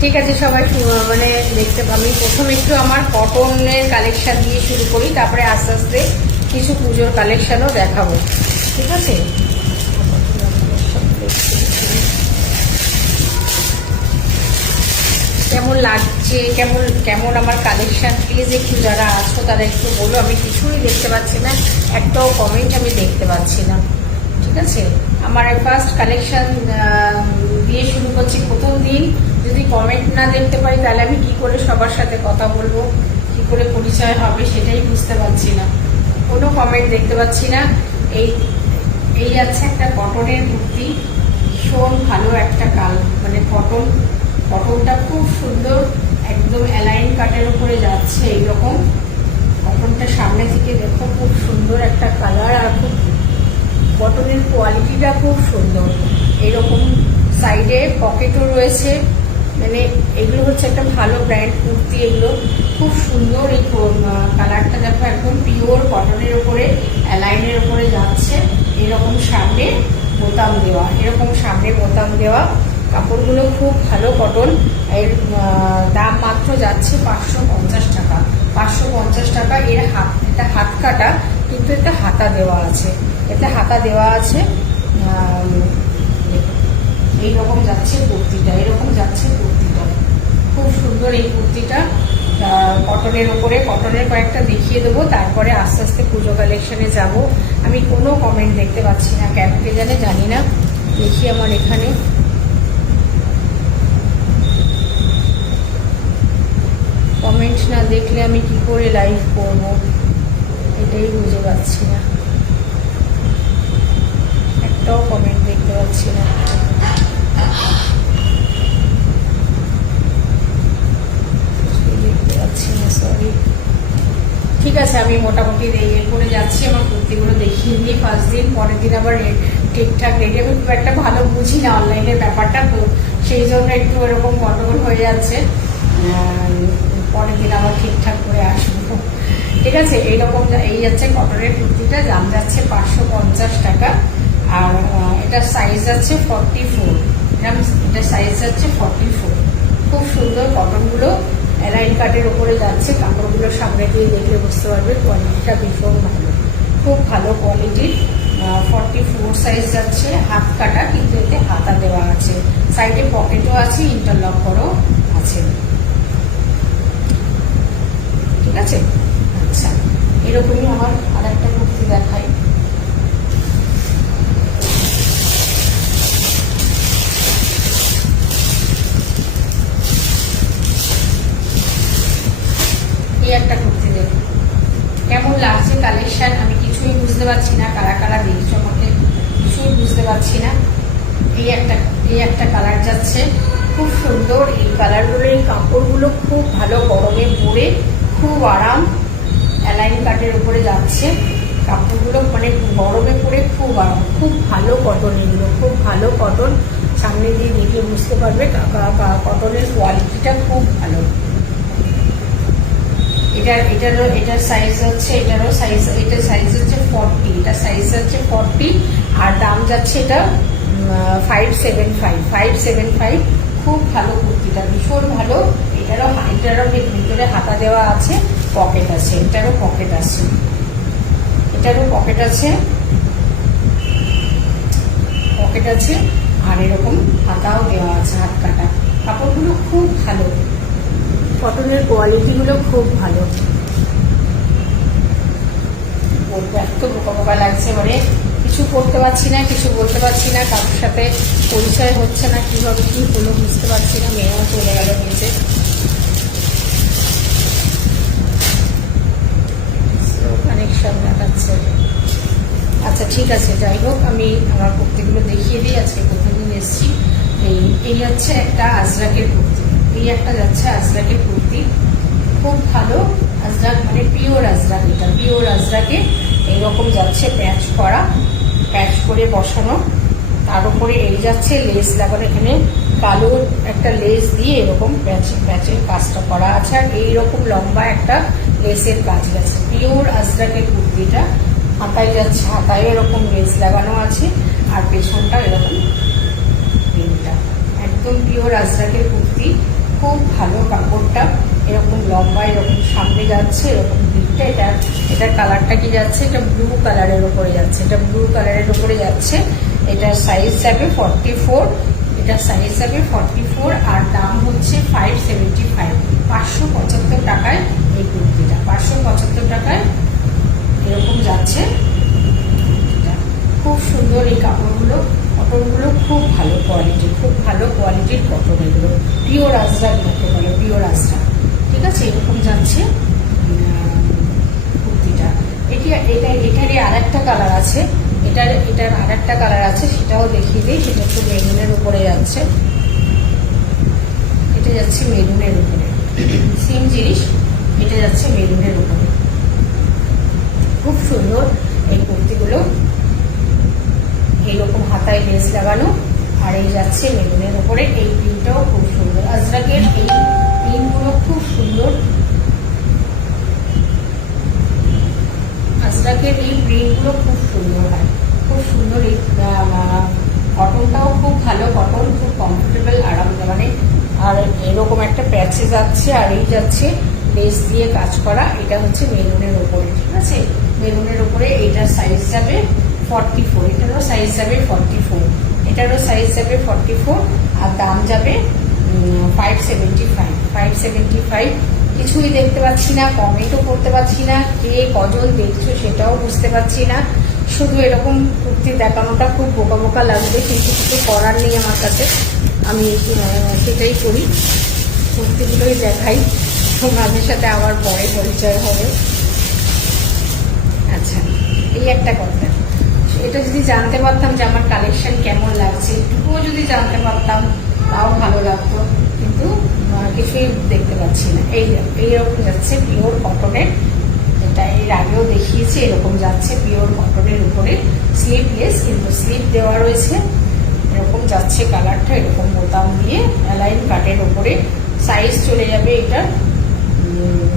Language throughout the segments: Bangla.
ঠিক আছে সবাই মানে দেখতে আমি প্রথমে একটু আমার কটনের কালেকশন দিয়ে শুরু করি, তারপরে আস্তে আস্তে কিছু পুজোর কালেকশনও দেখাবো। ঠিক আছে, কেমন লাগছে, কেমন কেমন আমার কালেকশন, প্লিজ একটু যারা আছো তারা একটু বলো। আমি কিছুই দেখতে পাচ্ছি না, একটাও কমেন্ট আমি দেখতে পাচ্ছি না। ঠিক আছে, আমার ফার্স্ট কালেকশন দিয়ে শুরু করছি। প্রথম দিন যদি কমেন্ট না দেখতে পাই তাহলে আমি কি করে সবার সাথে কথা বলবো, কি করে পরিচয় হবে সেটাই বুঝতে পারছি না। কোনো কমেন্ট দেখতে পাচ্ছি না। এই আছে একটা কটনের কুর্তি, ভীষণ ভালো একটা মানে কটনটা খুব সুন্দর, একদম অ্যালাইন কাটের উপরে যাচ্ছে এইরকম। কটনটা সামনে থেকে দেখো, খুব সুন্দর একটা কালার, আর খুব কটনের কোয়ালিটিটা খুব সুন্দর। এরকম সাইডে পকেটও রয়েছে, মানে এগুলো হচ্ছে একটা ভালো ব্র্যান্ড কুর্তি। এগুলো খুব সুন্দর, এই কালারটা দেখো, একদম পিওর কটনের উপরে অ্যালাইনের উপরে যাচ্ছে। এরকম সামনে বোতাম দেওয়া, এরকম সামনে বোতাম দেওয়া। কাপড়গুলো খুব ভালো কটন। এর দাম মাত্র যাচ্ছে 550 টাকা। 550 টাকা। এটা হাত কাটা, কিন্তু এতে হাতা দেওয়া আছে, এইরকম যাচ্ছে কুর্তিটা, খুব সুন্দর এই কুর্তিটা। কটনের ওপরে, কটনের কয়েকটা দেখিয়ে দেবো, তারপরে আস্তে আস্তে পুজো কালেকশনে যাব। আমি কোনো কমেন্ট দেখতে পাচ্ছি না, কেন কে জানি না। দেখি আমার এখানে কমেন্ট না দেখলে আমি কি করে লাইভ করব, এটাই বুঝে পাচ্ছি না। একটাও কমেন্ট দেখতে পাচ্ছি না। সরি। ঠিক আছে, আমি মোটামুটি করে যাচ্ছি। আমার কুর্তিগুলো দেখিয়ে নিই ফার্স্ট দিন, পরের দিন আবার ঠিকঠাক রেডি। আমি খুব একটা ভালো বুঝি না অনলাইনের ব্যাপারটা, তো সেই জন্য একটু এরকম গন্ডগোল হয়ে যাচ্ছে। পরের দিন আবার ঠিকঠাক করে আসবো। ঠিক আছে, এইরকম এই যাচ্ছে কটনের কুর্তিটা, দাম যাচ্ছে 550 টাকা। আর এটা সাইজ যাচ্ছে 44, এটা সাইজ যাচ্ছে 44। খুব সুন্দর কটনগুলো, অ্যালাইন কাটের ওপরে যাচ্ছে। কাপড়গুলো সামনে দিয়ে দেখলে বুঝতে পারবে, কোয়ালিটিটা ভীষণ ভালো, খুব ভালো কোয়ালিটির। 44 সাইজ যাচ্ছে, হাত কাটা, কিন্তু এতে হাতা দেওয়া আছে, সাইডে পকেটও আছে, ইন্টারলক করও আছে। ঠিক আছে, আচ্ছা, এরকমই আমার আর একটা কুর্তি দেখাই। এই একটা কুর্তি দেখুন, কেমন লাগছে কালেকশন, আমি কিছুই বুঝতে পারছি না। কারা কারা দেখছো আমাকে, কিছুই বুঝতে পারছি না। এই একটা কালার যাচ্ছে, খুব সুন্দর এই কালারগুলো। এই কাপড়গুলো খুব ভালো, গরমে পরে খুব আরাম, অ্যালাইন কাটের উপরে যাচ্ছে কাপড়গুলো, মানে গরমে পরে খুব আরাম, খুব ভালো কটন। এগুলো খুব ভালো কটন, সামনে দিয়ে দেখলে বুঝতে পারবে কটনের কোয়ালিটিটা খুব ভালো। এটার সাইজ হচ্ছে, এটার সাইজ হচ্ছে 40, এটা সাইজ হচ্ছে 40, আর দাম যাচ্ছে এটা 575। খুব ভালো কুর্তিটা, ভীষণ ভালো। এটারও ভিতরে হাতা দেওয়া আছে, পকেট আছে, এটারও পকেট আছে, আর এরকম হাতাও দেওয়া আছে, হাত কাটা। কাপড়গুলো খুব ভালো, কটনের কোয়ালিটিগুলো খুব ভালো। বলতে এত বোকা লাগছে, মানে কিছু করতে পারছি না, কিছু বলতে পারছি না, কারোর সাথে পরিচয় হচ্ছে না, কিভাবে কি হলো বুঝতে পারছি না। মেয়েও চলে গেল নিচে। কানেকশন দেখাচ্ছে। আচ্ছা ঠিক আছে, যাই হোক, আমি আমার কুর্তিগুলো দেখিয়ে দিই। আজকে প্রথম দিন এসেছি। এই হচ্ছে একটা আজরাকের কুর্তি, এই একটা যাচ্ছে আজরাকের কুর্তি, খুব ভালো আজরাক, মানে পিওর আজরাক। এটা পিওর আজরাকে এইরকম যাচ্ছে, প্যাচ করে বসানো, তার উপরে এই যাচ্ছে লেস লাগানো, এখানে কালো একটা লেস দিয়ে এরকম প্যাচের কাজটা করা আছে, আর এইরকম লম্বা একটা লেসের কাজ গেছে। পিওর আজরাকের কুর্তিটা হাতায় যাচ্ছে, হাতায় এরকম লেস লাগানো আছে, আর পেছনটা এরকম প্রিন্টটা, একদম পিওর আজরাকের কুর্তি, খুব ভালো কাপড়টা, এরকম লম্বা, এরকম সামনে যাচ্ছে, এরকম দিকটা। এটার কালারটা কি যাচ্ছে, এটা ব্লু কালারের ওপরে যাচ্ছে, এটা ব্লু কালারের ওপরে যাচ্ছে। এটার সাইজ যাবে 44, এটা সাইজ যাবে 44, আর দাম হচ্ছে 575, 575 টাকায় এই কুর্তিটা, 575 টাকায় এরকম যাচ্ছে। খুব সুন্দর এই কাপড়গুলো, কটনগুলো খুব ভালো কোয়ালিটির, খুব ভালো কোয়ালিটির কটন, এগুলো পিওর আজরাক বলতে বলে, পিওর আজরাক। ঠিক আছে, এরকম যাচ্ছে কুর্তিটা। এটারই আর একটা কালার আছে, এটার আর একটা কালার আছে, সেটাও দেখিয়ে দিই। সেটা একটু মেরুনের উপরে যাচ্ছে, এটা যাচ্ছে মেরুনের উপরে, সেম জিনিস, এটা যাচ্ছে মেরুনের উপরে। খুব সুন্দর এই কুর্তিগুলো, এইরকম হাতায় লেস লাগানো, আর এই যাচ্ছে মেরুনের উপরে। এই প্রিন্টটাও খুব সুন্দর, আজরাকের এই প্রিন্টগুলো খুব সুন্দর, আজরাকের এই প্রিন্টগুলো খুব সুন্দর হয়, খুব সুন্দর। এই কটনটাও খুব ভালো কটন, খুব কমফোর্টেবল, আরাম, মানে আর এরকম একটা প্যাচে যাচ্ছে, আর এই যাচ্ছে লেস দিয়ে কাজ করা। এটা হচ্ছে মেরুনের উপরে, ঠিক আছে, মেরুনের উপরে। এইটার সাইজ যাবে 44, এটারও সাইজ যাবে 44, এটারও সাইজ যাবে 44, আর দাম যাবে 575, 575। কিছুই দেখতে পাচ্ছি না, কমেন্টও করতে পারছি না, কে কজন দেখছো সেটাও বুঝতে পারছি না। শুধু এরকম কুর্তি দেখানোটা খুব বোকা বোকা লাগবে, কিন্তু কিছু করার নেই আমার কাছে, আমি সেটাই করি, কুর্তিগুলোই দেখাই। তোমাদের সাথে আবার পরে পরিচয় হবে। আচ্ছা, এই একটা কথা, এটা যদি জানতে পারতাম যে আমার কালেকশন কেমন লাগছে, একটুকুও যদি জানতে পারতাম তাও ভালো লাগতো, কিন্তু কিছুই দেখতে পাচ্ছি না। এইরকম যাচ্ছে পিওর কটনের, এটা এর আগেও দেখিয়েছি, এরকম যাচ্ছে পিওর কটনের উপরে, স্লিভলেস, কিন্তু স্লিভ দেওয়া রয়েছে। এরকম যাচ্ছে কালারটা, এরকম বোতাম দিয়ে অ্যালাইন কাটের উপরে। সাইজ চলে যাবে এটা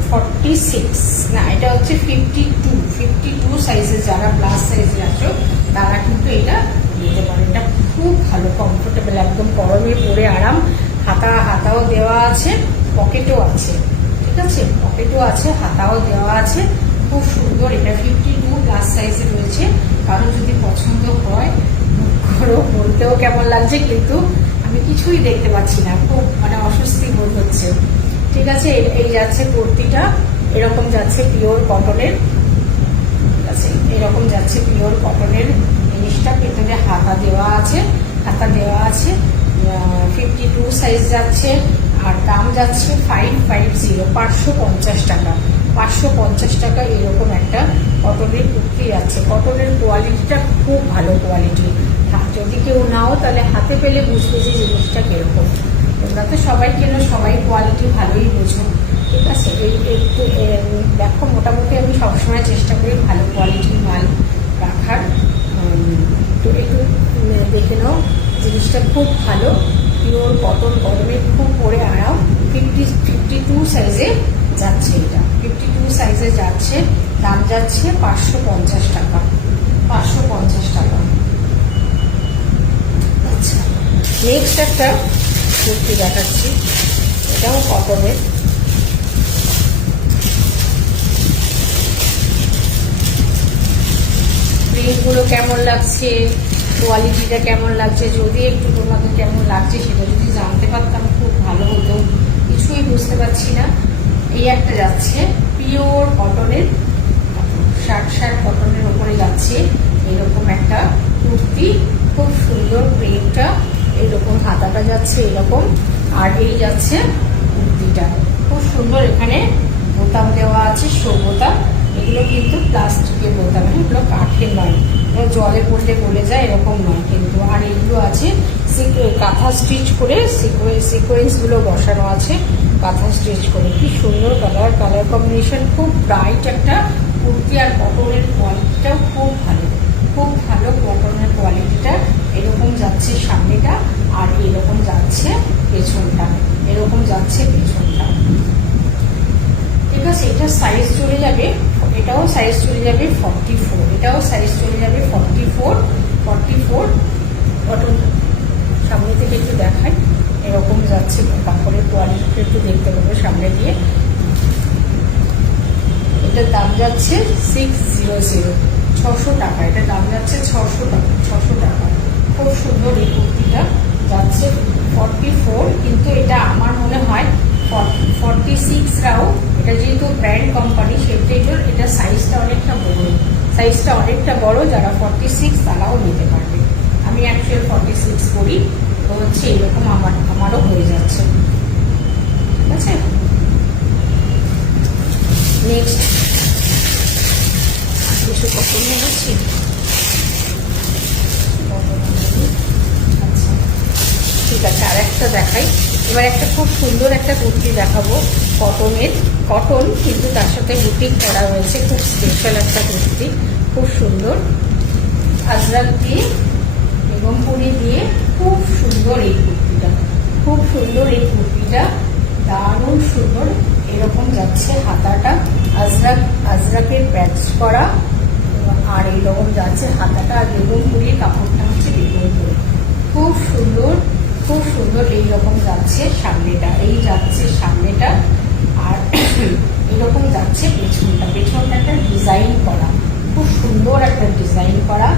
46, না এটা হচ্ছে 52 সাইজের, যারা প্লাস সাইজে আছো তারা কিন্তু এটা নিতে পারে। এটা খুব ভালো কমফোর্টেবল, একদম গরমে পরে আরাম। হাতাও দেওয়া আছে, পকেটও আছে, ঠিক আছে, পকেটও আছে, হাতাও দেওয়া আছে, খুব সুন্দর। এটা 52 প্লাস সাইজে রয়েছে, কারণ যদি পছন্দ হয় করো, বলতেও কেমন লাগছে, কিন্তু আমি কিছুই দেখতে পাচ্ছি না, খুব মানে অস্বস্তি বোধ হচ্ছে। ঠিক আছে, এই যাচ্ছে কুর্তিটা, এরকম যাচ্ছে পিওর কটনের, ঠিক আছে, এরকম যাচ্ছে পিওর কটনের জিনিসটা। ভেতরে হাতা দেওয়া আছে, 52 সাইজ যাচ্ছে, আর দাম যাচ্ছে 550, 550 টাকা, 550 টাকা এরকম একটা কটনের কুর্তি যাচ্ছে। কটনের কোয়ালিটিটা খুব ভালো কোয়ালিটি, যদি কেউ নাও তাহলে হাতে পেলে বুঝবে যে জিনিসটা কিরকম। তোমরা তো সবাই কেনো, সবাই কোয়ালিটি ভালোই বোঝো, ঠিক আছে। একটু দেখো, মোটামুটি আমি সবসময় চেষ্টা করি ভালো কোয়ালিটির মাল রাখার। তো একটু দেখে নাও, জিনিসটা খুব ভালো, পিওর কটন, গরমে খুব পরে আরাম। 52 সাইজে যাচ্ছে, এটা 52 সাইজে যাচ্ছে, দাম যাচ্ছে 550 টাকা, 550 টাকা। আচ্ছা, নেক্সট একটা কুর্তি দেখাচ্ছি, এটাও কটনের। প্রিন্টগুলো কেমন লাগছে, কোয়ালিটিটা কেমন লাগছে, যদি একটু তোমাদের কেমন লাগছে সেটা যদি জানতে পারতাম খুব ভালো হতো, কিছুই বুঝতে পারছি না। এই একটা যাচ্ছে পিওর কটনের, শার্ট কটনের উপরে যাচ্ছে এরকম একটা কুর্তি, খুব সুন্দর প্রিন্টটা, এরকম হাতাটা যাচ্ছে এরকম, আর এই যাচ্ছে কুর্তিটা খুব সুন্দর। এখানে বোতাম দেওয়া আছে, বোতাম, এগুলো কিন্তু প্লাস্টিকের বোতাম, এগুলো কাঠের নয়, জলে পড়লে গলে যায় এরকম নয় কিন্তু। আর এগুলো আছে কাঁথা স্টিচ করে, সিকোয়েন্সগুলো বসানো আছে কাঁথা স্টিচ করে। কি সুন্দর কালার কম্বিনেশন, খুব ব্রাইট একটা কুর্তি। আর কটনের কোয়ালিটিটাও খুব ভালো, খুব ভালো কটনের কোয়ালিটিটা। এরকম যাচ্ছে সামনেটা, আর এরকম যাচ্ছে পেছনটা, এরকম যাচ্ছে পেছনটা, ঠিক আছে। এটা সাইজ চলে যাবে, এটাও সাইজ চলে যাবে 44, এটাও সাইজ চলে যাবে 44। কটন সামনে থেকে একটু দেখাই, এরকম যাচ্ছে কাপড়ের কোয়ালিটি। একটু দেখতে পাবো সামনে দিয়ে। এটার দাম যাচ্ছে 600, 600 টাকা। এটার দাম যাচ্ছে 600 টাকা, 600 টাকা। খুব সুন্দর এই কুর্তিটা যাচ্ছে 44, কিন্তু এটা আমার মনে হয় 46রাও, এটা যেহেতু ব্র্যান্ড কোম্পানি সেটাইজোর, এটা সাইজটা অনেকটা বড়, যারা 46 তারাও নিতে পারবে। আমি অ্যাকচুয়াল 46 করি, তো হচ্ছে এরকম আমারও হয়ে যাচ্ছে। ঠিক আছে, নেক্সট কিছু কখন নিয়েছি। আচ্ছা ঠিক আছে, আর একটা দেখাই। এবার একটা খুব সুন্দর একটা কুর্তি দেখাবো, কটন কিন্তু তার সাথে বুটিক করা রয়েছে, খুব স্পেশাল একটা কুর্তি, খুব সুন্দর আজরাক দিয়ে এবং পুরি দিয়ে। খুব সুন্দর এই কুর্তিটা, দারুণ সুন্দর। এরকম যাচ্ছে হাতাটা, আজরাকের প্যাচ করা, আর এইরকম যাচ্ছে হাতাটা। আর বেগুন পুরির কাপড়টা হচ্ছে বেগুন পুরি, খুব সুন্দর এইরকম যাচ্ছে সামনেটা, আর এরকম যাচ্ছে পেছনটা একটা ডিজাইন করা, খুব সুন্দর একটা ডিজাইন করা,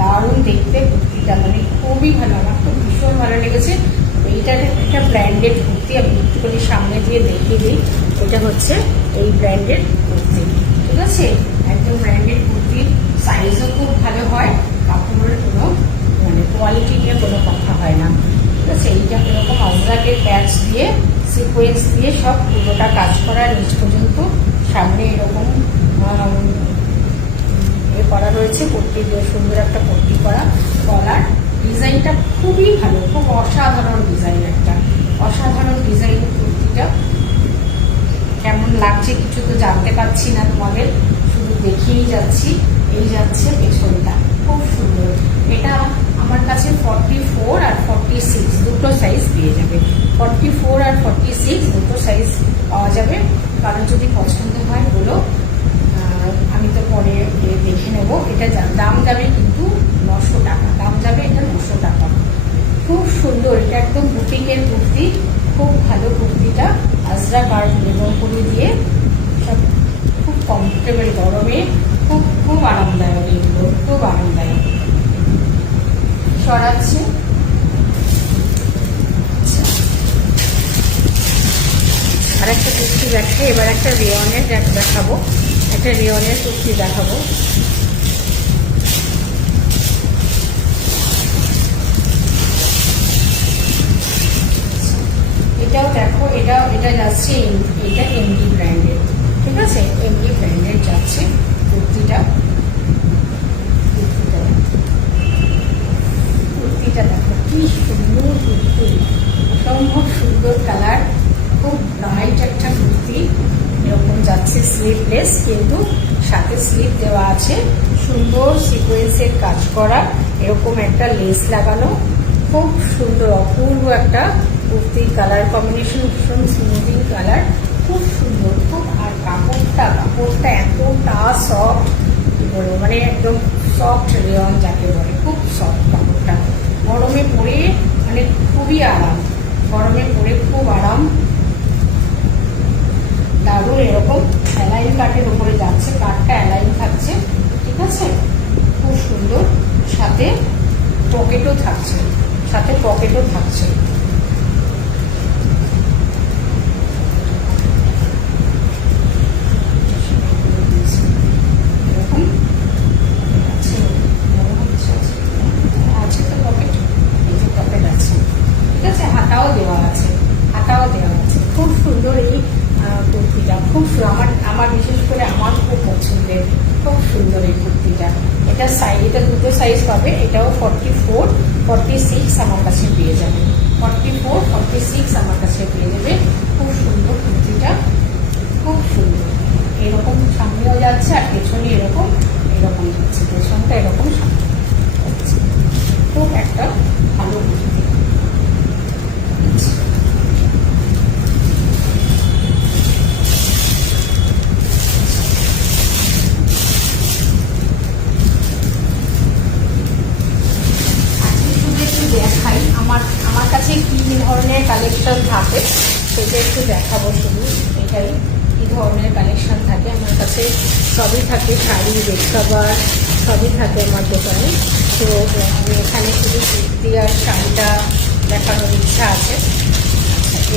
দারুণ দেখতে কুর্তিটা, মানে খুবই ভালো, আমার তো ভীষণ ভালো লেগেছে। এইটা একটা ব্র্যান্ডেড কুর্তি, আমি একটুখানি সামনে দিয়ে দেখিয়ে দিই। এটা হচ্ছে এই ব্র্যান্ডেড কুর্তি, ঠিক আছে, একদম ব্র্যান্ডেড কুর্তি, সাইজও খুব ভালো হয়, কাপড়ের কোনো মানে কোয়ালিটি নিয়ে কোনো কথা হয় না। ঠিক আছে, এইটা এরকম আজরাকের প্যাচ দিয়ে সিকোয়েন্স দিয়ে সব পুরোটা কাজ করা, নিচ পর্যন্ত সামনে এরকম করা রয়েছে, পট্টি দিয়ে সুন্দর একটা পট্টি করা, কলার ডিজাইনটা খুবই ভালো, খুব অসাধারণ ডিজাইনের কুর্তিটা। কেমন লাগছে কিছু তো জানতে পারছি না তোমাদের, শুধু দেখিয়েই যাচ্ছি। এই যাচ্ছে পেছনটা, খুব সুন্দর। এটা আমার কাছে 44 আর 46 দুটো সাইজ পেয়ে যাবে, 44 আর 46 দুটো সাইজ পাওয়া যাবে। কারণ যদি পছন্দ হয় বলো, আমি তো পরে দেখে নেব। এটা দাম যাবে কিন্তু 900 টাকা, এটা 900 টাকা। খুব সুন্দর, এটা একদম বুটিকের কুর্তি, খুব ভালো কুর্তিটা, আজরাক আর বেগুন পুরি দিয়ে সব, খুব কমফোর্টেবল, গরমে খুব আরামদায়ক, এগুলো খুব আরামদায়ক। সরাচ্ছে। আর একটা কুর্তি দেখাই, এবার একটা রেয়নের দেখাবো, কুর্তি দেখাবো। এটাও দেখো, এটা যাচ্ছে, এটা এমডি ব্র্যান্ডের, ঠিক আছে, এমডি ব্র্যান্ডের যাচ্ছে কুর্তিটা দেখো কি সুন্দর কুর্তি, অসম্ভব সুন্দর কালার, খুব ব্রাইট একটা কুর্তি। এরকম যাচ্ছে স্লিভলেস, কিন্তু সাথে স্লিভ দেওয়া আছে, সুন্দর সিকোয়েন্সের কাজ করা, এরকম একটা লেস লাগানো, খুব সুন্দর অপূর্ব একটা কুর্তি। কালার কম্বিনেশন ভীষণ স্মুদিং কালার, খুব সুন্দর, খুব। আর কাপড়টা এতটা সফট, কি বলবো, মানে একদম সফট রেয়ন যাকে বলে, খুব সফট কাপড়টা। গরমে পরে মানে খুবই আরাম, দারুণ। এরকম অ্যালাইন কাটের উপরে যাচ্ছে, কাটটা অ্যালাইন থাকছে, ঠিক আছে, খুব সুন্দর। সাথে পকেটও থাকছে, হাতাও দেওয়া আছে, খুব সুন্দর এই কুর্তিটা, খুব আমার বিশেষ করে আমার খুব পছন্দের, খুব সুন্দর এই কুর্তিটা। এটা দুটো সাইজ পাবে, এটাও 44, 46 আমার কাছে পেয়ে যাবে, 44, 46 আমার কাছে পেয়ে যাবে। খুব সুন্দর কুর্তিটা, খুব সুন্দর। এরকম সামনেও যাচ্ছে আর পেছনে এরকম যাচ্ছে, পেছনটা এরকম সামনে যাচ্ছে, খুব একটা ভালো কুর্তি। দেখাই আমার কাছে কি ধরনের কালেকশন থাকে সেটা একটু দেখাবো শুধু। এটাই কী ধরনের কালেকশান থাকে আমার কাছে, সবই থাকে, শাড়ি, বেড কভার সবই থাকে আমার দোকানে। তো আমি এখানে শুধু কুর্তি আর শাড়িটা দেখানোর ইচ্ছা আছে।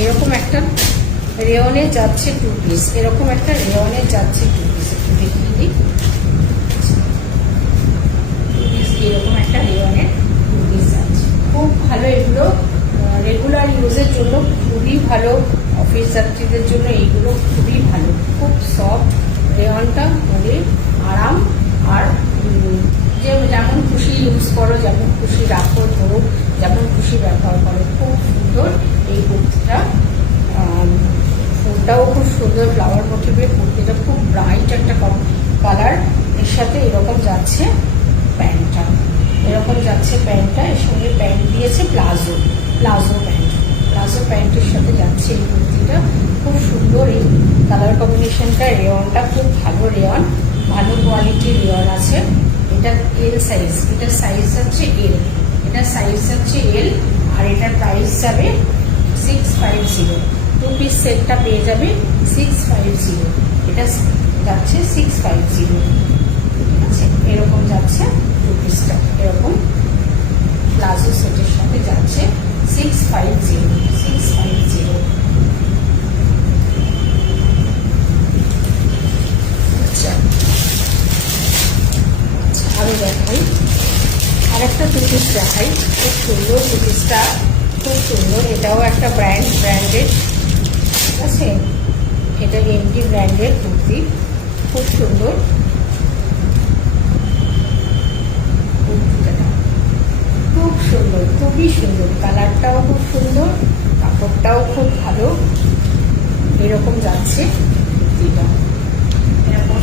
এরকম একটা রেওনে যাচ্ছে 2 পিস, এরকম একটা রেওনে যাচ্ছে 2 পিস, একটু দেখিয়ে দিই। 2 পিস এরকম একটা রেওনের 2 পিস যাচ্ছে, খুব ভালো। এগুলো রেগুলার ইউজের জন্য খুবই ভালো, অফিস যাত্রীদের জন্য এইগুলো খুবই ভালো। খুব সফট রেওনটা, পরে আরাম, আর যেমন খুশি ইউজ করো, যেমন খুশি রাখো, ধরো, যেমন খুশি ব্যবহার করো। খুব সুন্দর এই কুর্তিটা, ফুলটাও খুব সুন্দর, ফ্লাওয়ার মোটিভের কুর্তিটা, খুব ব্রাইট একটা কালার। এর সাথে এরকম যাচ্ছে প্যান্টটা, এরকম যাচ্ছে প্যান্টটা। এর সঙ্গে প্যান্ট দিয়েছে প্লাজো প্যান্ট, প্লাজো প্যান্টের সাথে যাচ্ছে এই কুর্তিটা। খুব সুন্দর এই কালার কম্বিনেশনটা, রেওনটা খুব ভালো রেওন, ভালো কোয়ালিটির রেওন আছে। এটা এল সাইজ, এটার সাইজ যাচ্ছে এল, এটার সাইজ যাচ্ছে এল, আর এটার প্রাইস যাবে 650। 2 পিস সেটটা পেয়ে যাবে 650, এটা যাচ্ছে 650। ঠিক আছে, এরকম যাচ্ছে 2 পিসটা, এরকম প্লাজো সেটের সাথে যাচ্ছে 650। আচ্ছা, আরও দেখাই, আর একটা 2 পিস দেখাই। খুব সুন্দর 2 পিসটা, খুব সুন্দর। এটাও একটা ব্র্যান্ডেড, ঠিক আছে, এটা এমডি ব্র্যান্ডের কুর্তি, খুব সুন্দর কুর্তিটা, খুব সুন্দর, খুবই সুন্দর। কালারটাও খুব সুন্দর, কাপড়টাও খুব ভালো। এরকম যাচ্ছে কুর্তিটা, এরকম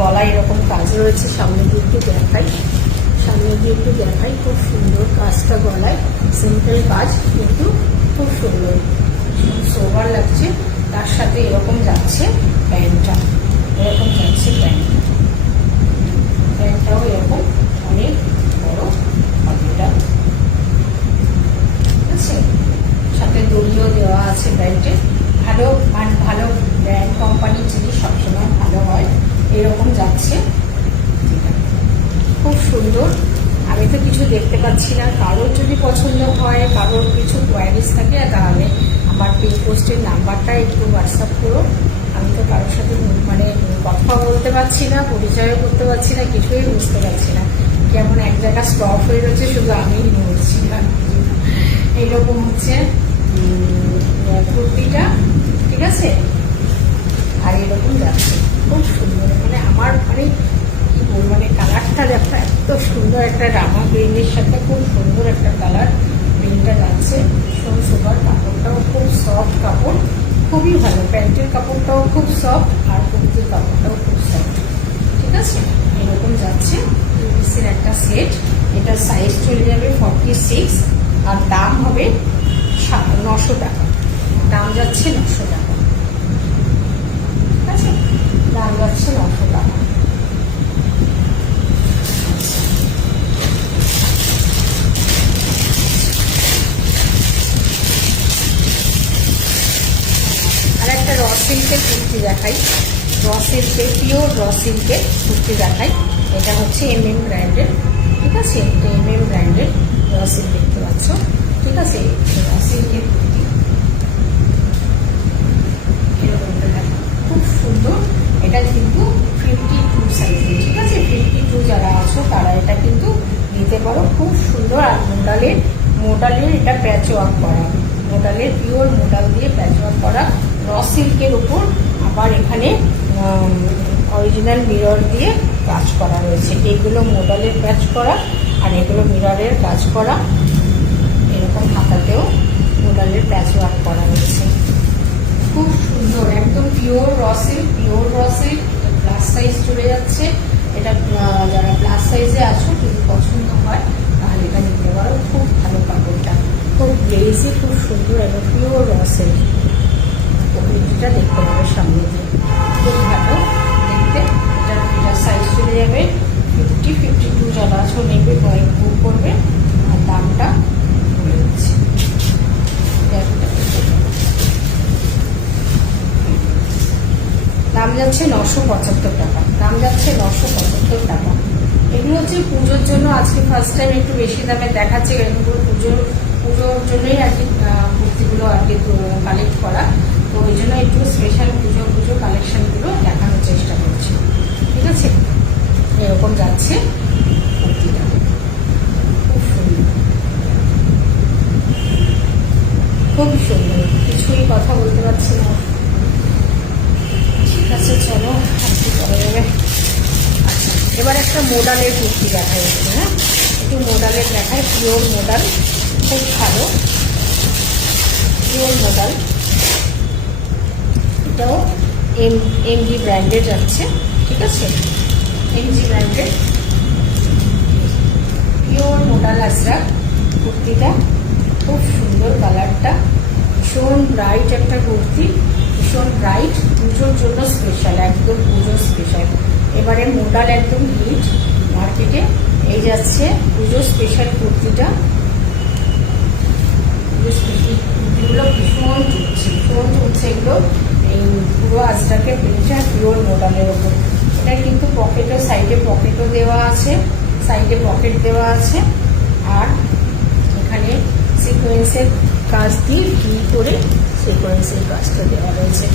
গলায় এরকম কাজ রয়েছে। সামনে দিয়ে একটু দেখাই, খুব সুন্দর কাজটা গলায়, সিম্পল কাজ কিন্তু খুব সুন্দর, সোবার লাগছে। তার সাথে এরকম যাচ্ছে প্যান্টটা, এরকম যাচ্ছে প্যান্টটাও এরকম অনেক বড় হাতিটা, ঠিক আছে, সাথে দড়িও দেওয়া আছে প্যান্টে। ভালো ব্র্যান্ড কোম্পানির জিনিস সবসময় ভালো হয়। এরকম যাচ্ছে, খুব সুন্দর। আমি তো কিছু দেখতে পাচ্ছি না, কারোর যদি পছন্দ হয়, কারোর কিছু কোয়ারিজ থাকে, তাহলে আমার পিন পোস্টের নাম্বারটা একটু হোয়াটসঅ্যাপ করো। আমি তো কারোর সাথে কথা বলতে পারছি না, পরিচয় করতে পারছি না, কিছুই বুঝতে পারছি না, কেমন এক জায়গা স্টপ হয়ে রয়েছে, শুধু আমিই বলছি না। এইরকম হচ্ছে কুর্তিটা, ঠিক আছে, আর এরকম যাচ্ছে খুব সুন্দর। আমার কালারটা দেখো, এত সুন্দর একটা রামা গ্রিনের সাথে খুব সুন্দর একটা কালার গ্রিনটা যাচ্ছে। সোবার কাপড়টাও খুব সফট কাপড়, খুবই ভালো। প্যান্টের কাপড়টাও খুব সফট, আর কুর্তির কাপড়টাও খুব সফট, ঠিক আছে। এরকম যাচ্ছে 2 পিসের একটা সেট। এটার সাইজ চলে যাবে 46, আর দাম হবে 900 টাকা। দাম যাচ্ছে 900 টাকা, ঠিক আছে, দাম যাচ্ছে 900 টাকা। আর একটা র সিল্কের কুর্তি দেখাই, পিওর র সিল্কের কুর্তি দেখাই। এটা হচ্ছে MM ব্র্যান্ডের, ঠিক আছে, এটা MM ব্র্যান্ডের র সিল্ক দেখতে পাচ্ছ, ঠিক আছে, র সিল্কের কুর্তি। এরকমটা দেখো, খুব সুন্দর। এটা কিন্তু 52 সাইজের, ঠিক আছে, 52 যারা আছো তারা এটা কিন্তু নিতে পারো। খুব সুন্দর। আর মোডালের এটা প্যাচ ওয়ার্ক করা, মোডালের পিওর মোডাল দিয়ে প্যাচ ওয়ার্ক করা র সিল্কের উপর। আবার এখানে অরিজিনাল মিরর দিয়ে কাজ করা রয়েছে। এগুলো মোডালের কাজ করা, আর এগুলো মিররের কাজ করা। এরকম হাতাতেও মোডালের প্যাচ ওয়ার্ক করা রয়েছে, খুব সুন্দর, একদম pure raw silk. Plus size চলে যাচ্ছে। এটা যারা প্লাস সাইজে আছো, যদি পছন্দ হয় তাহলে এটা নিতে পারো। খুব ভালো কাপড়টা, খুব গ্লেজি, খুব সুন্দর, এবং পিওর র সিল্ক। কুর্তিটা দেখতে পাবে সামনে দিয়ে, খুব ভালো দেখতে। এটার সাইজ চলে যাবে 52 যারা আছো নেবে, কয়েক বুক করবে। আর দামটা বলে দিচ্ছি, যাচ্ছে 975 টাকা, দাম যাচ্ছে 975 টাকা। এগুলো হচ্ছে পুজোর জন্য আজকে ফার্স্ট টাইম একটু বেশি দামে দেখাচ্ছে, এগুলো পুজোর জন্যই আর কি কুর্তিগুলো আর কি কালেক্ট করা, তো ওই জন্য একটু স্পেশাল পুজো কালেকশনগুলো দেখানোর চেষ্টা করছি। ঠিক আছে, এরকম যাচ্ছে কুর্তিটা, খুব সুন্দর, খুবই সুন্দর, কিছুই কথা বলতে পারছি না। ঠিক আছে, চলো আজকে চলে যাবে। আচ্ছা, এবার একটা মোডালের কুর্তি দেখাই একটু। হ্যাঁ, একটু মোডালের দেখায়, পিওর মোডাল, খুব ভালো পিওর মোডাল। এটাও এমজি ব্র্যান্ডের যাচ্ছে। ঠিক আছে, এমজি ব্র্যান্ডের পিওর মোডাল আজরাক কুর্তিটা, খুব সুন্দর কালারটা, ভীষণ ব্রাইট একটা কুর্তি, ভীষণ ব্রাইট, পুজোর জন্য স্পেশাল, একদম পুজোর স্পেশাল। এবারে মোডাল একদম হিট মার্কেটে, এই যাচ্ছে পুজো স্পেশাল কুর্তিটা। কুর্তিগুলো ভীষণ চলছে এগুলো, এই পুরো আজরাকের প্রিন্টটা পিওর মোডালের ওপর। এটা কিন্তু পকেটও, সাইডে পকেটও দেওয়া আছে, সাইডে পকেট দেওয়া আছে, আর এখানে সিকোয়েন্সের কাজ দিয়ে করে সিকোয়েন্সের কাজটা দেওয়া রয়েছে,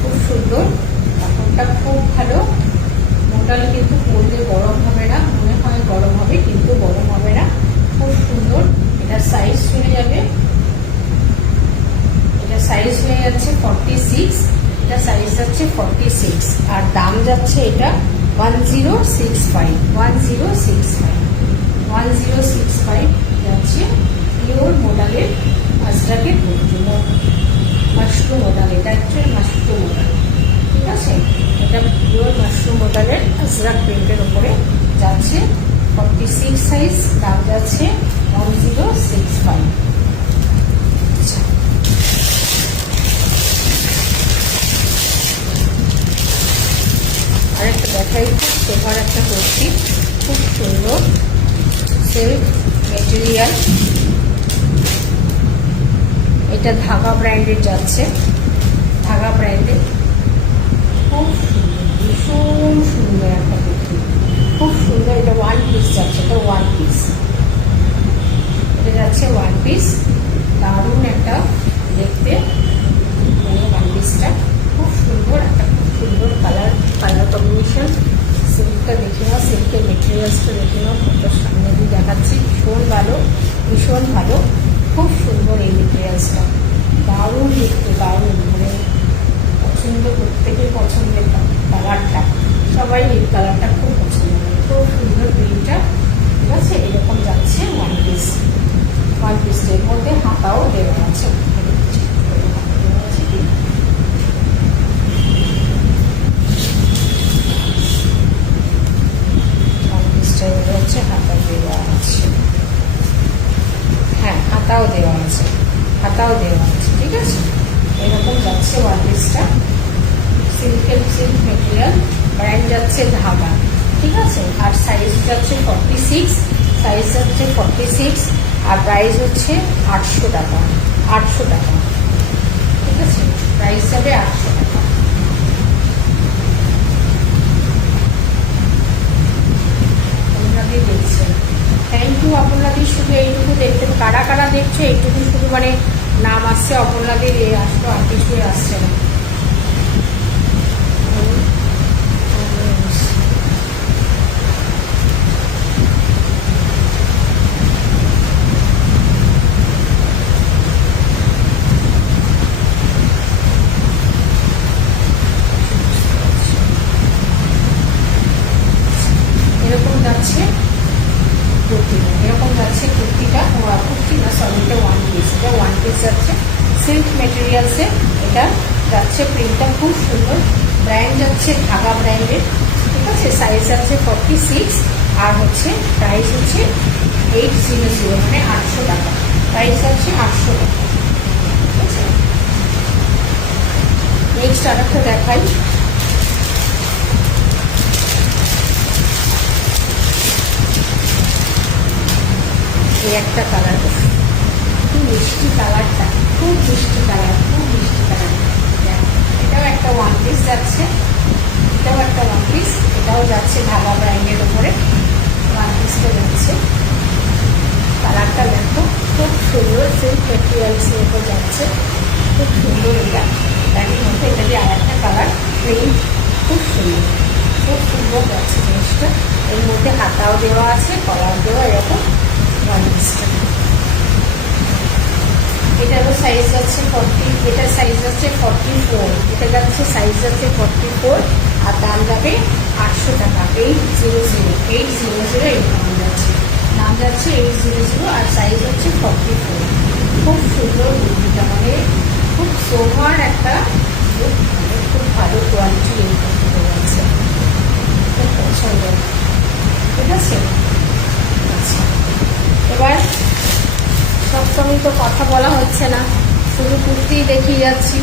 খুব সুন্দর। কাপড়টা খুব ভালো, মোডাল কিন্তু পরলে গরম হবে না, মনে হয় গরম হবে কিন্তু গরম হবে না, খুব সুন্দর। এটা সাইজ চলে যাবে, এটা সাইজ হয়ে যাচ্ছে 46, এটা সাইজ যাচ্ছে 46, আর দাম যাচ্ছে এটা 1065 যাচ্ছে পিওর মোডালের আজরাকের কুর্তি, মাশরুম মোডাল, এটা হচ্ছে মাশরুম মোডাল। ঠিক আছে, এটা পিওর মাশরুম মোডালের আজরাক প্রিন্টের উপরে যাচ্ছে 46 সাইজ, দাম যাচ্ছে 1065। আরেকটা দেখাই, খুব সোভার একটা কুর্তি, খুব সুন্দর সিল্ক মেটেরিয়াল, এটা ধাগা ব্র্যান্ডের যাচ্ছে, ধাগা ব্র্যান্ডের, খুব সুন্দর, ভীষণ সুন্দর একটা কুর্তি, খুব সুন্দর। এটা ওয়ান পিস যাচ্ছে, এটা ওয়ান পিস, এটা যাচ্ছে ওয়ান পিস, দারুণ একটা দেখতে, ওয়ান পিসটা খুব সুন্দর, একটা খুব সুন্দর কালার কম্বিনেশন। সিল্কটা দেখে নাও, সিল্কের মেটেরিয়ালসটা দেখে নাও, ফটোর সামনে দিয়ে দেখাচ্ছি, ভীষণ ভালো, ভীষণ ভালো, খুব সুন্দর এই মেটেরিয়ালসটা, দারুণ দেখতে, দারুণ, মানে প্রত্যেকের পছন্দের কালারটা, সবাই এই কালারটা খুব পছন্দ করে, খুব সুন্দর প্রিন্টটা। ঠিক আছে, এরকম যাচ্ছে ওয়ান পিসের মধ্যে হাতাও দেওয়া আছে, হচ্ছে হাতা দেওয়া আছে, হ্যাঁ হাতাও দেওয়া আছে, ঠিক আছে, এরকম যাচ্ছে ওয়ান পিসটা, সিল্ক মেটেরিয়াল, ব্র্যান্ড যাচ্ছে ধাগা। ঠিক আছে, আর সাইজ যাচ্ছে 46, সাইজ যাচ্ছে 46, আর প্রাইস হচ্ছে 800 টাকা, 800 টাকা। ঠিক আছে, প্রাইস যাবে 800 টাকা। দেখছেন, থ্যাংক ইউ অপর্ণাদি, শুধু এইটুকু দেখতে, কারা কারা দেখছো এইটুকু শুধু মানে নাম আসছে, অপর্ণাদির আসলো, আর কিছুই আসছে না। এরকম যাচ্ছে কুর্তিটা, এরকম যাচ্ছে কুর্তিটা, কুর্তি না সরি, এটা ওয়ান পিস, এটা ওয়ান পিস যাচ্ছে সিল্ক মেটেরিয়ালসে, এটা যাচ্ছে প্রিন্টটা খুব সুন্দর, ব্র্যান্ড যাচ্ছে ধাগা ব্র্যান্ডের। ঠিক আছে, সাইজ যাচ্ছে 46, আর হচ্ছে প্রাইস হচ্ছে 800, মানে 800 টাকা, প্রাইস যাচ্ছে 800 টাকা। ঠিক আছে, নেক্সট আরেকটা দেখাই, এই একটা কালার, খুব মিষ্টি কালারটা, খুব মিষ্টি কালার, এটাও একটা ওয়ান পিস যাচ্ছে, গঞ্জটা। এর মধ্যে হাতাও দেওয়া আছে, কলার দেওয়া, এরকম গঞ্জটা। এটারও সাইজ আছে 40, এটার সাইজ আছে 44, এটা যাচ্ছে সাইজ আছে 44, আর দাম যাবে 800 টাকা। 800 এই দাম যাচ্ছে, দাম যাচ্ছে 800, আর সাইজ হচ্ছে 44। খুব সুন্দর কুর্তিটা, মানে খুব সোভার একটা, খুব ভালো কোয়ালিটি এই কুর্তিটা যাচ্ছে, খুব পছন্দ। ঠিক আছে, আচ্ছা এবার সবসময় তো কথা বলা হচ্ছে না, শুধু কুর্তি দেখিয়ে যাচ্ছি,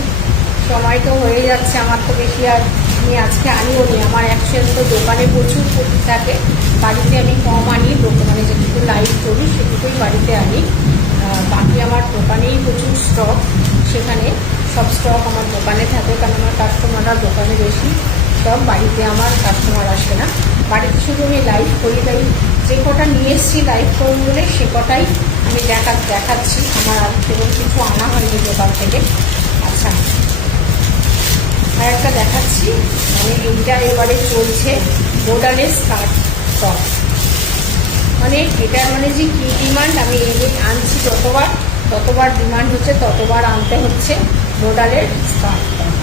সময় তো হয়ে যাচ্ছে আমার, তো বেশি আর আমি আজকে আনিও নি। আমার অ্যাকচুয়াল তো দোকানে প্রচুর কুর্তি থাকে, বাড়িতে আমি কম আনি, দোকানে যেটুকু লাইভ করি সেটুকুই বাড়িতে আনি। বাকি আমার দোকানেই প্রচুর স্টক, সেখানে সব স্টক আমার দোকানে থাকে, কারণ আমার কাস্টমাররা দোকানে বেশি, সব বাড়িতে আমার কাস্টমার আসে না। বাড়িতে শুধু আমি লাইভ করি, তাই যে কটা নিয়ে এসেছি লাইভ করুন বলে সে কটাই আমি দেখাচ্ছি। আমার আর তেমন কিছু আনা হয়নি দোকান থেকে। আচ্ছা, আর একটা দেখাচ্ছি, মানে এইটা এবারে চলছে বোর্ডারলেস স্কার্ট টপ। মানে এটার মানে যে কী ডিমান্ড, আমি এই আনছি ততবার ডিমান্ড হচ্ছে, ততবার আনতে হচ্ছে বোর্ডারের স্কার্ট টপ।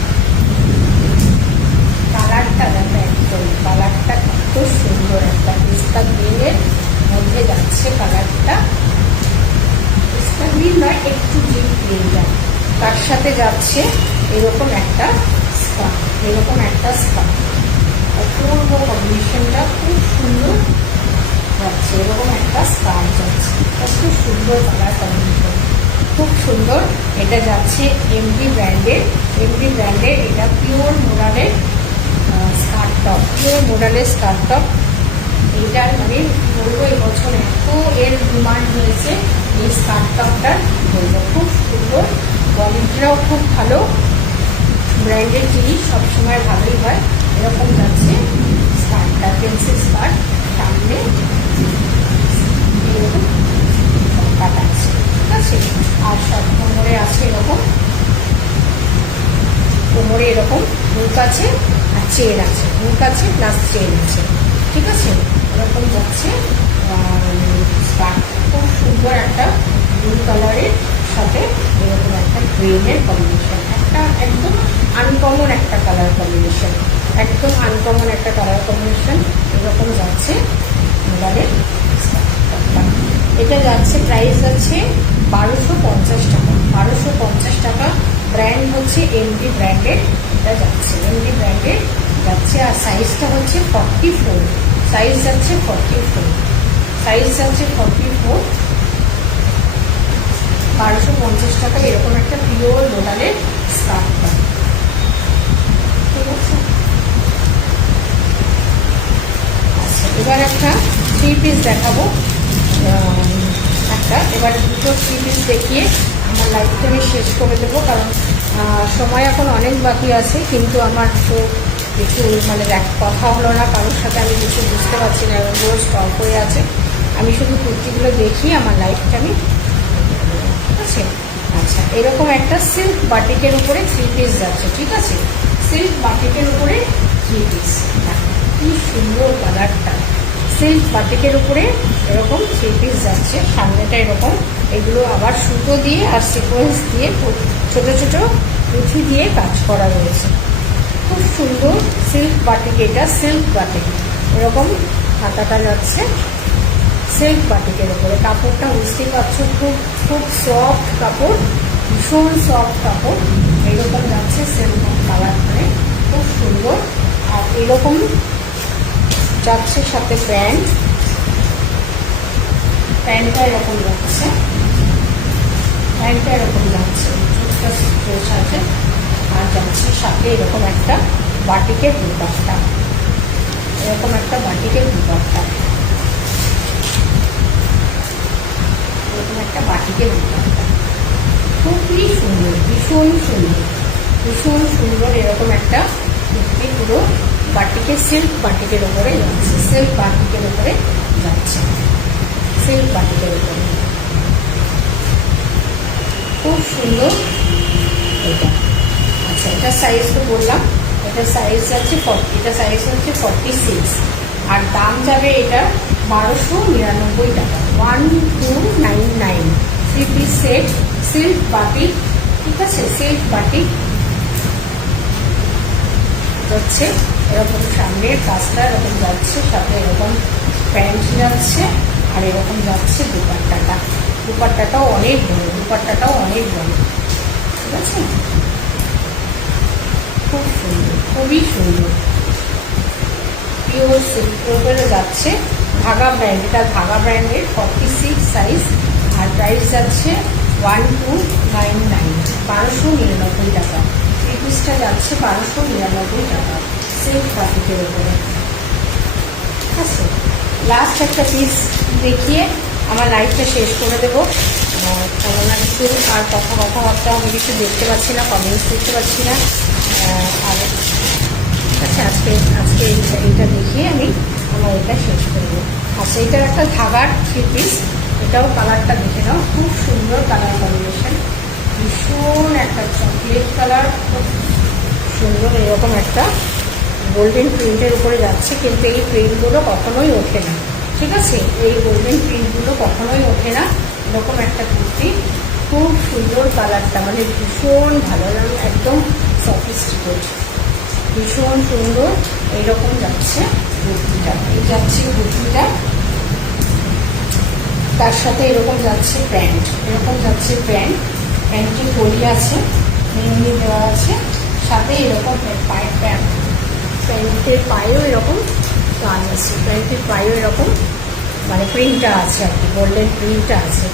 কালারটা দেখো, একদম কালারটা কত সুন্দর, একটা পিস্তা গ্রিনের মধ্যে যাচ্ছে কালারটা, পিস্তা গ্রিন নয়, একটু ডিপ গ্রিনটা, তার সাথে যাচ্ছে এরকম একটা স্কার্ট, এরকম একটা স্কার্ট, অপূর্ব কম্বিনেশনটা খুব সুন্দর যাচ্ছে, এরকম একটা স্কার্ট যাচ্ছে, খুব সুন্দর কালার কম্বিনেশন, খুব সুন্দর। এটা যাচ্ছে এমডি ব্র্যান্ডের, এটা পিওর মোডালের স্কার্ট টপ, পিওর মোডালের স্কার্ট টপ। এইটার মানে বলবো এবছর এত এর ডিমান্ড হয়েছে এই স্কার্ট টপটার, বলবো খুব সুন্দর, কোয়ালিটিটাও খুব ভালো, ব্র্যান্ডের জিনিস সবসময় ভালোই হয়। এরকম যাচ্ছে স্কার্টটা, পেন্সিল স্কার্ট, সামনে এরকম কাটা আছে, ঠিক আছে। আর সব কোমরে আছে এরকম, কোমরে এরকম হুক আছে আর চেন আছে, হুক আছে প্লাস চেন আছে, ঠিক আছে। এরকম যাচ্ছে স্কার্ট, খুব সুন্দর একটা ব্লু কালারের সাথে এরকম একটা গ্রিনের কম্বিনেশন, একটা একদম আনকমন একটা কালার কম্বিনেশন, একদম আনকমন একটা কালার কম্বিনেশন। এরকম যাচ্ছে মোবাইলের স্কার্টটা। এটা যাচ্ছে, প্রাইস যাচ্ছে 1250 টাকা, 1250 টাকা। ব্র্যান্ড হচ্ছে এমডি ব্র্যান্ডের, এটা যাচ্ছে এমডি ব্র্যান্ডের যাচ্ছে, আর সাইজটা হচ্ছে 44, সাইজ যাচ্ছে 44, সাইজ যাচ্ছে 44, 1250 টাকা এরকম একটা পিওর মোডালের স্কার্টটা, ঠিক আছে। আচ্ছা, এবার একটা 3 পিস দেখাবো, এবার দুটো 3 পিস দেখিয়ে আমার লাইফটা আমি শেষ করে দেবো, কারণ সময় এখন অনেক বাকি আছে, কিন্তু আমার তো কিছু মানে কথা হলো না কারোর সাথে, আমি কিছু বুঝতে পারছি না, এবং রোজ স্টক হয়ে আছে। আমি শুধু কুর্তিগুলো দেখি আমার লাইফটা আমি, ঠিক আছে। আচ্ছা, এরকম একটা সিল্ক বাটিকের উপরে 3 পিস যাচ্ছে, ঠিক আছে, সিল্ক বাটিকের উপরে 3 পিস, কি সুন্দর কালারটা, সিল্ক বাটিকের উপরে এরকম 3 পিস যাচ্ছে। সামনেটা এরকম, এগুলো আবার সুতো দিয়ে আর সিকোয়েন্স দিয়ে ছোট ছোট পুঁথি দিয়ে কাজ করা রয়েছে, খুব সুন্দর সিল্ক বাটিক। এটা সিল্ক বাটিক, এরকম হাতাটা যাচ্ছে সিল্ক বাটিকের উপরে। কাপড়টা বুঝতেই পারছো, খুব খুব সফট কাপড়, ভীষণ সফট কাপড়, এরকম যাচ্ছে সিল্ক কালার করে, খুব সুন্দর। আর এরকম যাচ্ছে সাথে প্যান্টটা এরকম যাচ্ছে, প্যান্টটা এরকম যাচ্ছে সাথে, আর যাচ্ছে সাথে এরকম একটা বাটিকের দুপাট্টা, এরকম একটা বাটিকের দুপাট্টা, এরকম একটা বাটিকের দুপাট্টা, খুবই সুন্দর, ভীষণ সুন্দর, ভীষণ সুন্দর। এরকম একটা কুর্তি পুরো বাটিকের, সিল্ক বাটিকের ওপরে যাচ্ছে, সিল্ক বাটিকের ওপরে যাচ্ছে, সিল্ক বাটিকের ওপরে, খুব সুন্দর এটা। আচ্ছা, এটা সাইজ তো বললাম, এটা সাইজ যাচ্ছে 40, এটা সাইজ হচ্ছে 46, আর দাম যাবে এটা 1299 টাকা, 1299। 3 পিস সেট, সিল্ক বাটিক, ঠিক আছে, সিল্ক বাটিক যাচ্ছে এরকম, সামনের কাজটা এরকম যাচ্ছে, সাথে এরকম প্যান্ট যাচ্ছে, আর এরকম যাচ্ছে দুপাট্টাটা। দুপাট্টাটাও অনেক বড়, দুপাট্টাটাও অনেক বড়, ঠিক আছে, খুব সুন্দর, খুবই সুন্দর, পিওর সিল্কের উপরে যাচ্ছে। ধাগা ব্র্যান্ড, এটা ধাগা ব্র্যান্ডের 46 সাইজ, আর প্রাইস যাচ্ছে 1299, 1299 টাকা। এই পিসটা যাচ্ছে 1299 টাকা সিল্ক বাটিকের উপরে, ঠিক আছে। লাস্ট একটা পিস দেখিয়ে আমার লাইফটা শেষ করে দেবো, কেননা একটু আর কথাবার্তা আমি কিছু দেখতে পাচ্ছি না, কমেন্টস দেখতে পাচ্ছি না। আর ঠিক আছে, আজকে এইটা দেখিয়ে আমি আমার এটা শেষ করবো। আচ্ছা, এটার একটা ধাগার 3 পিস, এটাও কালারটা দেখে নাও, খুব সুন্দর কালার কম্বিনেশন, ভীষণ একটা চকলেট কালার, খুব সুন্দর, এরকম একটা গোল্ডেন প্রিন্টের উপরে যাচ্ছে, কিন্তু এই প্রিন্টগুলো কখনোই ওঠে না, ঠিক আছে, এই গোল্ডেন প্রিন্টগুলো কখনোই ওঠে না। এরকম একটা কুর্তি, খুব সুন্দর কালারটা, মানে ভীষণ ভালো, একদম সফিস্টিকেট, ভীষণ সুন্দর। এইরকম যাচ্ছে কুর্তিটা, এই যাচ্ছে কুর্তিটা, তার সাথে এরকম যাচ্ছে প্যান্ট, এরকম যাচ্ছে প্যান্ট, প্যান্টটি গলি আছে, মেহেন্দি দেওয়া আছে, সাথে এরকম পায়ে প্যান্টের পায়েও এরকম কাজ আছে, প্যান্টের পায়েও এরকম মানে প্রিন্টটা আছে আর কি, গোল্ডেন প্রিন্টটা আছে,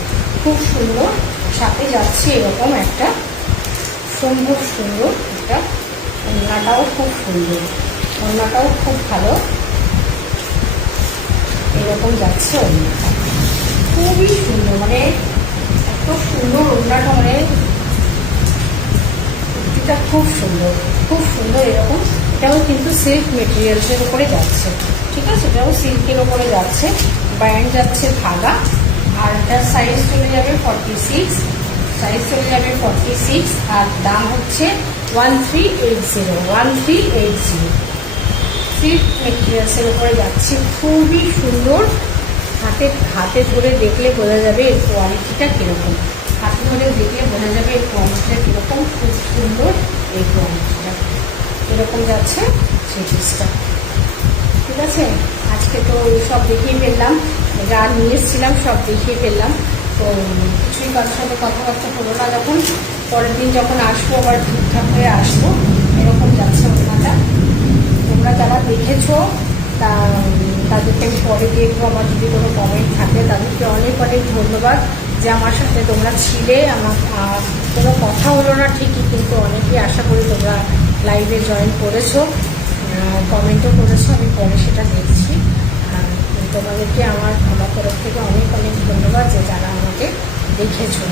খুব সুন্দর। সাথে যাচ্ছে এরকম একটা সুন্দর সুন্দর একটা ওড়নাটাও খুব সুন্দর, ওড়নাটাও খুব ভালো, এরকম যাচ্ছে ওড়নাটা, খুবই সুন্দর, মানে এত সুন্দর ওড়নাটা, মানে কুর্তিটা খুব সুন্দর, খুব সুন্দর। এরকম এটাও কিন্তু সিল্ক মেটেরিয়ালসের উপরে যাচ্ছে, ঠিক আছে, এটাও সিল্কের উপরে যাচ্ছে, ব্র্যান্ড যাচ্ছে ধাগা, আর এটার সাইজ চলে যাবে 46, সাইজ চলে যাবে 46, আর দাম হচ্ছে 1380, সিল্ক মেটেরিয়ালসের উপরে যাচ্ছে, খুবই সুন্দর। হাতে ধরে দেখলে বোঝা যাবে এর কোয়ালিটিটা কীরকম, হাতে ধরে দেখলে বোঝা যাবে এর কোয়ালিটিটা কীরকম, খুব সুন্দর এই কোয়ালিটিটা, এরকম যাচ্ছে সেই পিসটা, ঠিক আছে। আজকে তো সব দেখিয়ে ফেললাম, যা নিয়ে এসেছিলাম সব দেখিয়ে ফেললাম, তো কিছুই কারোর সাথে কথাবার্তা হলো না। যখন পরের দিন যখন আসবো আবার ঠিকঠাক হয়ে আসবো, এরকম যাচ্ছে ওনাটা। তোমরা যারা দেখেছো তাদেরকে আমি পরে দেখবো, আমার যদি কোনো কমেন্ট থাকে তাদেরকে অনেক অনেক ধন্যবাদ যে আমার সাথে তোমরা ছিলে। আমার কোনো কথা হলো না ঠিকই, কিন্তু অনেকেই আশা করি তোমরা লাইভে জয়েন করেছো, কমেন্টও করেছো, আমি পরে সেটা দেখছি। তোমাদেরকে আমার তরফ থেকে অনেক অনেক ধন্যবাদ যে যারা আমাকে দেখেছো।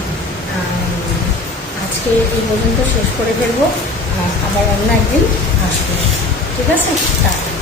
আজকে এই পর্যন্ত শেষ করে ফেলবো, আবার অন্য একদিন আসবো, ঠিক আছে, টাটা।